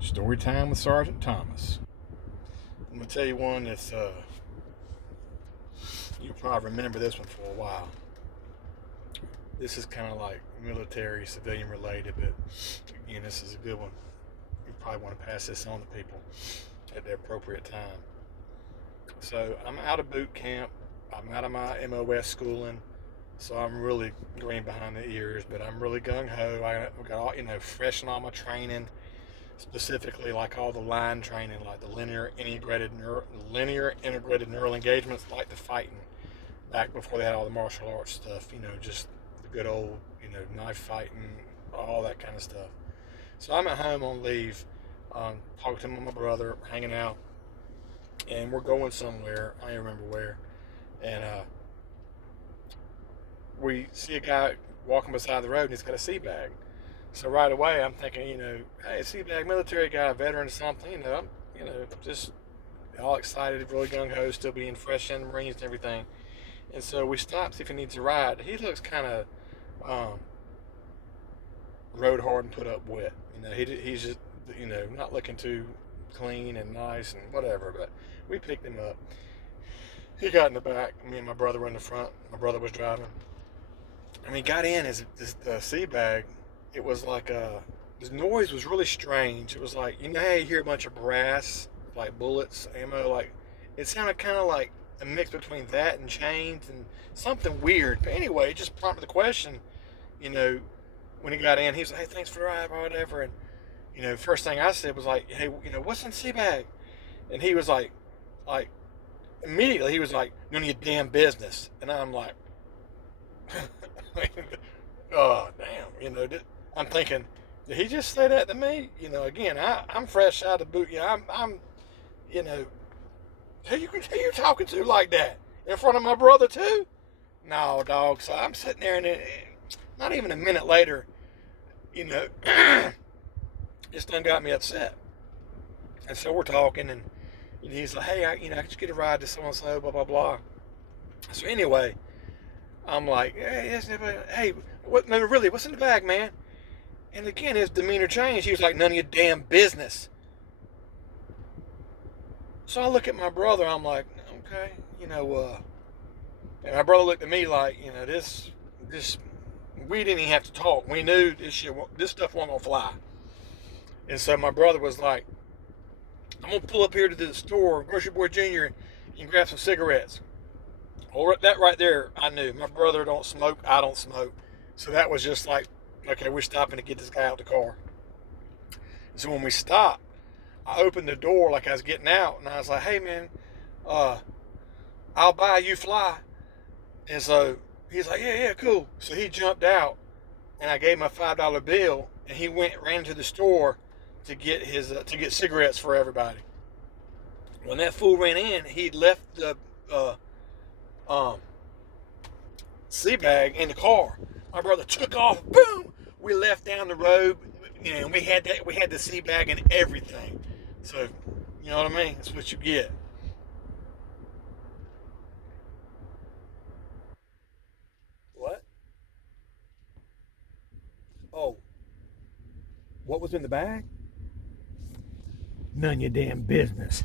Story time with Sgt Thomas. I'm gonna tell you one that's you'll probably remember this one for a while. This is kind of like military, civilian related, but again, this is a good one. You probably want to pass this on to people at the appropriate time. So I'm out of boot camp. I'm out of my MOS schooling, so I'm really green behind the ears, but I'm really gung ho. I got all fresh in all my training, specifically like all the line training, like the linear integrated neural engagements, like the fighting back before they had all the martial arts stuff. Just the good old knife fighting, all that kind of stuff. So I'm at home on leave, talking to my brother, hanging out, and we're going somewhere. I don't remember where, and we see a guy walking beside the road, and he's got a sea bag. So right away, I'm thinking, hey, sea bag, military guy, veteran or something. Just all excited, really gung ho, still being fresh in the Marines and everything. And so we stop, see if he needs a ride. He looks kind of rode hard and put up wet. He's just not looking too clean and nice and whatever. But we picked him up. He got in the back. Me and my brother were in the front. My brother was driving. And we got in the sea bag. It was like the noise was really strange. It was like, how you hear a bunch of brass, like bullets, ammo, like it sounded kind of like a mix between that and chains and something weird. But anyway, it just prompted the question, when he got in, he was like, hey, thanks for the ride or whatever. And, first thing I said was like, hey, what's in the sea bag? And he was like, immediately he was like, none of your damn business. And I'm like, oh, damn, I'm thinking, did he just say that to me? Again, I'm fresh out of boot. I'm who you talking to like that? In front of my brother too? No, dog. So I'm sitting there, and not even a minute later, just done got me upset. And so we're talking, and he's like, hey, I just get a ride to so and so, blah blah blah. So anyway, I'm like, hey, what? No, really, what's in the bag, man? And again, his demeanor changed. He was like, none of your damn business. So I look at my brother. I'm like, okay, and my brother looked at me like, this, we didn't even have to talk. We knew this stuff wasn't gonna fly. And so my brother was like, I'm gonna pull up here to the store, Grocery Boy Junior, and grab some cigarettes. Well, that right there, I knew. My brother don't smoke. I don't smoke. So that was just like, okay, we're stopping to get this guy out the car. So when we stopped, I opened the door like I was getting out, and I was like, hey, man, I'll buy you fly. And so he's like, yeah, cool. So he jumped out, and I gave him a $5 bill, and he ran into the store to get cigarettes for everybody. When that fool ran in, he left the sea bag in the car. My brother took off. Boom! We left down the road, and we had the sea bag and everything. So, you know what I mean? That's what you get. What? Oh, what was in the bag? None of your damn business.